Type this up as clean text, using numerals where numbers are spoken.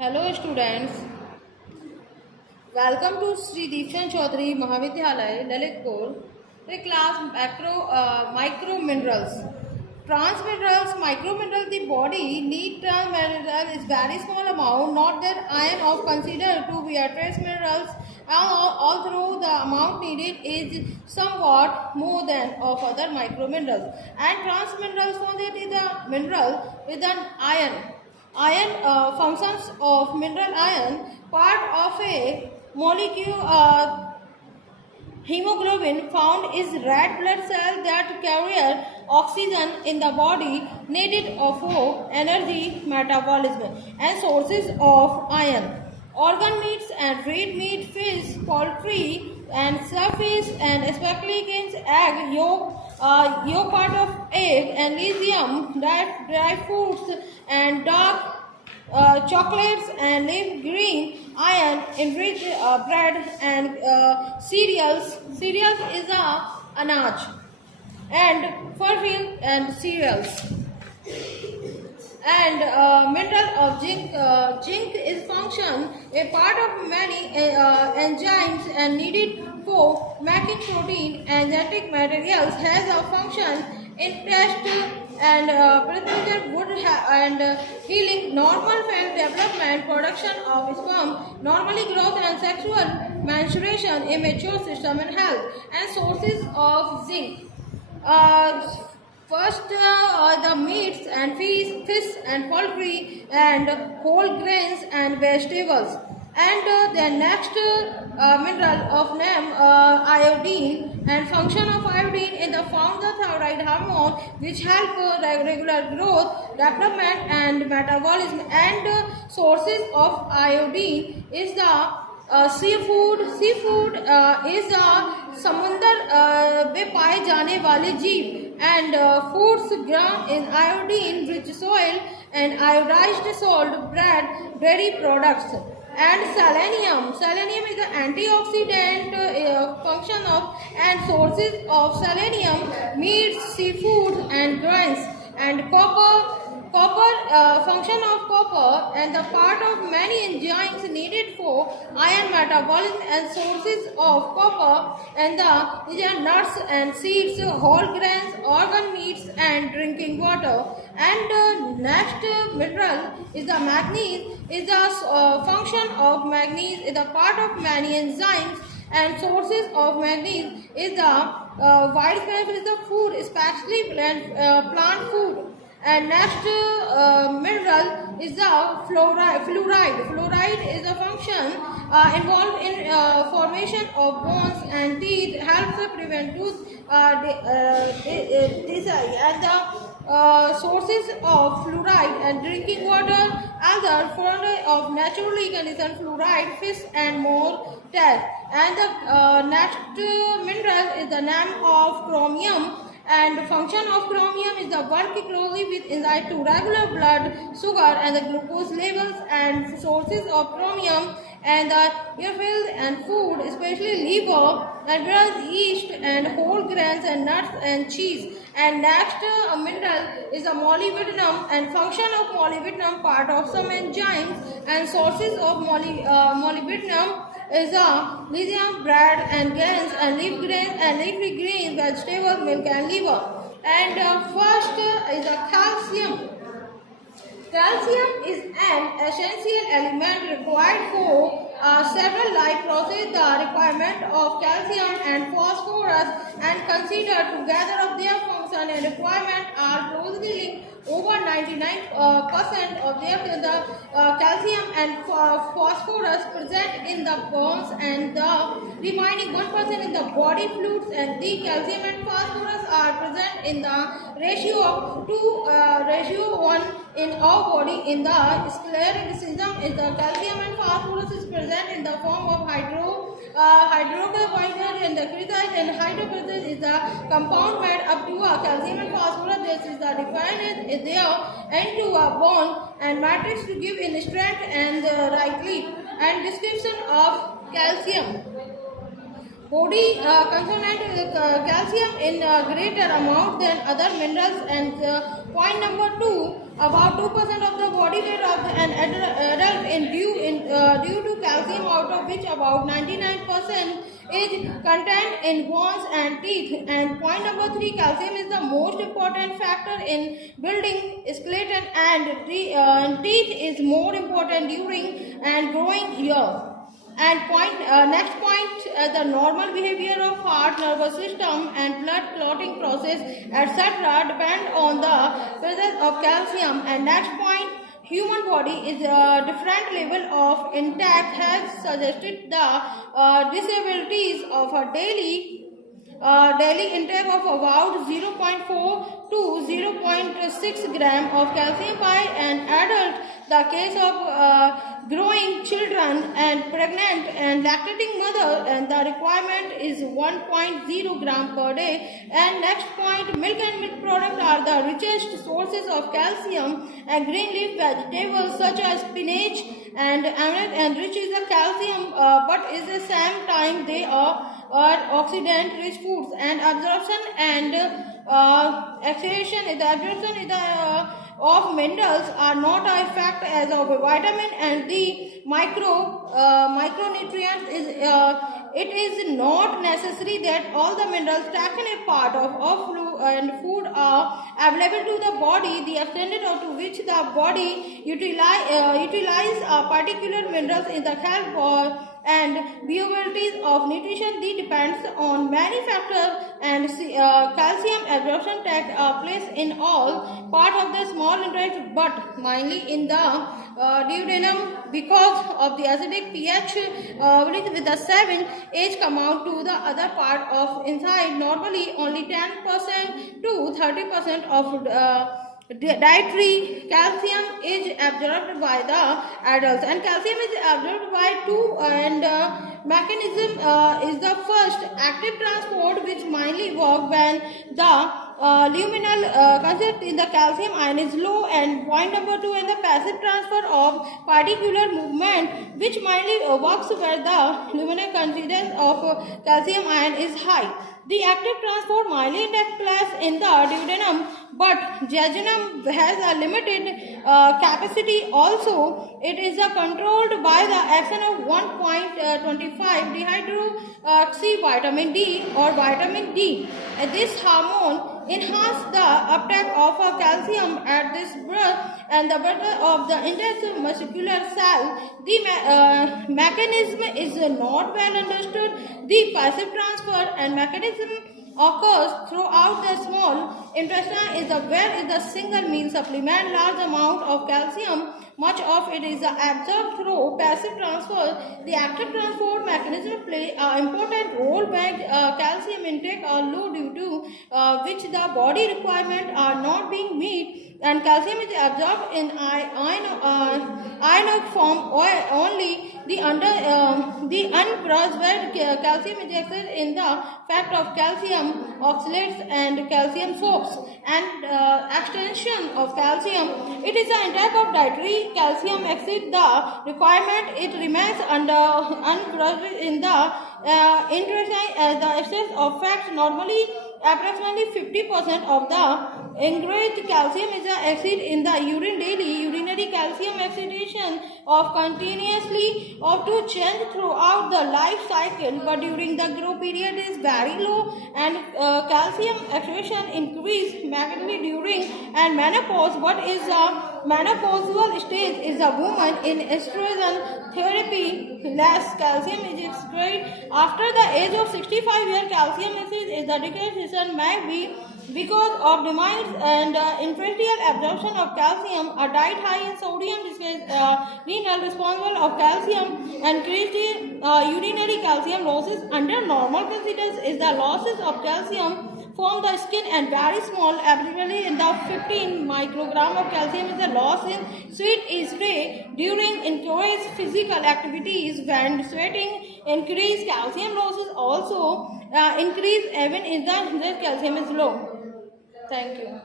Hello students, welcome to Sri Deekshan Chaudhary Mahavidyalaya, Lalitpur. The class micro minerals. Trans minerals, micro minerals, the body need trans minerals is very small amount, not that iron of considered to be a trace minerals, although the amount needed is somewhat more than of other micro minerals. And trans minerals, so that is a mineral with an iron. Iron functions of mineral iron, part of a molecule hemoglobin found is red blood cell that carry oxygen in the body needed for energy metabolism and sources of iron. Organ meats and red meat, fish, poultry and surface and especially against egg yolk part of egg and lithium, dry foods and dark chocolates and leaf green, iron enriched bread and cereals. Cereals is a anaj and fulfill and cereals. And mineral of zinc. Zinc is function a part of many enzymes and needed for making protein and genetic materials, has a function in test and prevention would and healing, normal cell development, production of sperm, normally growth and sexual menstruation, immature system and health. And sources of zinc. First, the meats and fish and poultry and whole grains and vegetables. And the next mineral of name iodine, and function of iodine in the found the thyroid hormone which help regular growth, development and metabolism. And sources of iodine is the seafood is समुंदर में पाए जाने वाले जीव and foods ground in iodine rich soil and iodized salt, bread, dairy products. And selenium is the antioxidant function of and sources of selenium, meats, seafood and grains. And copper function of copper and the part of many enzymes needed for iron metabolism and sources of copper. And these are nuts and seeds, whole grains, organ meats and drinking water. And next mineral is the manganese, is the function of manganese is the part of many enzymes and sources of manganese is the wide grape is the food, especially plant food. And next mineral is the fluoride. Fluoride is a function involved in formation of bones and teeth, helps prevent tooth decay. And the sources of fluoride and drinking water, other fluoride of naturally conditioned fluoride, fish and more test. And the next mineral is the name of chromium. And function of chromium is the work closely with enzyme to regulate blood sugar and the glucose levels. And sources of chromium and the airfield and food, especially liver and bread, yeast and whole grains and nuts and cheese. And next mineral is the molybdenum, and function of molybdenum part of some enzymes and sources of molybdenum is lithium, bread and grains and leafy greens, vegetables, milk and liver. And first is a calcium. Calcium is an essential element required for several life processes. The requirement of calcium and phosphorus and considered together of their function and requirement are closely linked. Over 99% of the calcium and phosphorus present in the bones and the remaining 1% in the body fluids. And the calcium and phosphorus are present in the ratio of 2:1 in our body. In the skeletal system, is the calcium and phosphorus is present in the form of hydrocarbons and the crystallite, and hydrogen is the compound made up to a calcium and phosphorus. This is the requirement is there and to a bone and matrix to give in strength and rightly. And description of calcium. Body contains calcium in greater amount than other minerals. And point number 2, about 2% of the body weight of an adult in out of which about 99% is contained in bones and teeth. And point number 3, calcium is the most important factor in building skeleton, and teeth is more important during and growing year. And next point, the normal behavior of heart, nervous system, and blood clotting process, etc., depend on the presence of calcium. And next point, human body is a different level of intact has suggested the disabilities of a daily intake of about 0.4 to 0.6 gram of calcium by an adult. The case of growing children and pregnant and lactating mother, and the requirement is 1.0 gram per day. And next point, milk and milk products are the richest sources of calcium, and green leaf vegetables such as spinach and enrich in the calcium, but at the same time they are oxidant rich foods. And absorption and excretion, the absorption is of minerals are not a fact as of a vitamin and the micronutrients is it is not necessary that all the minerals taken a part of food are available to the body. The extent to which the body utilize particular minerals in the health and viabilities of nutrition depends on many factors, and calcium absorption takes place in all part of the small intestine, but mainly in the duodenum because of the acidic pH with the 7 H come out to the other part of inside. Normally only 10% to 30% of dietary calcium is absorbed by the adults, and calcium is absorbed by two and mechanism is the first active transport which mainly work when the luminal concept in the calcium ion is low, and point number 2 and the passive transfer of particular movement which mainly works where the luminal constituents of calcium ion is high. The active transport mainly takes place in the duodenum, but jejunum has a limited capacity also. It is controlled by the action of 1.25 dihydroxy vitamin D or vitamin D. This hormone enhances the uptake of calcium at this birth and the birth of the intestinal muscular cell. The mechanism is not well understood. The passive transfer and mechanism occurs throughout the small intestine is where is the single meal supplement large amount of calcium. Much of it is absorbed through passive transfer. The active transport mechanism play an important role when calcium intake are low due to which the body requirements are not being met, and calcium is absorbed in ionic form only. The unpreserved calcium is excess in the fact of calcium oxalates and calcium soaps. And extension of calcium, it is an intake of dietary calcium exceeds the requirement. It remains unpreserved in the intestine as the excess of fat. Normally approximately 50% of the ingredient calcium is exceed in the urine daily. Urinary calcium excretion of continuously of to change throughout the life cycle, but during the growth period is very low, and calcium excretion increase markedly during and menopause. What is a menopausal stage is a woman in estrogen therapy. Less calcium is excreted after the age of 65 years. Calcium is the decrease may be because of demands and inferior absorption of calcium. A diet high in sodium is renal responsible of calcium, and increased urinary calcium losses under normal conditions is the losses of calcium from the skin and very small, averagely in the 15 microgram of calcium is the loss in sweat is stray during encouraged physical activities. When sweating increase, calcium losses also increase even if the calcium is low. Thank you.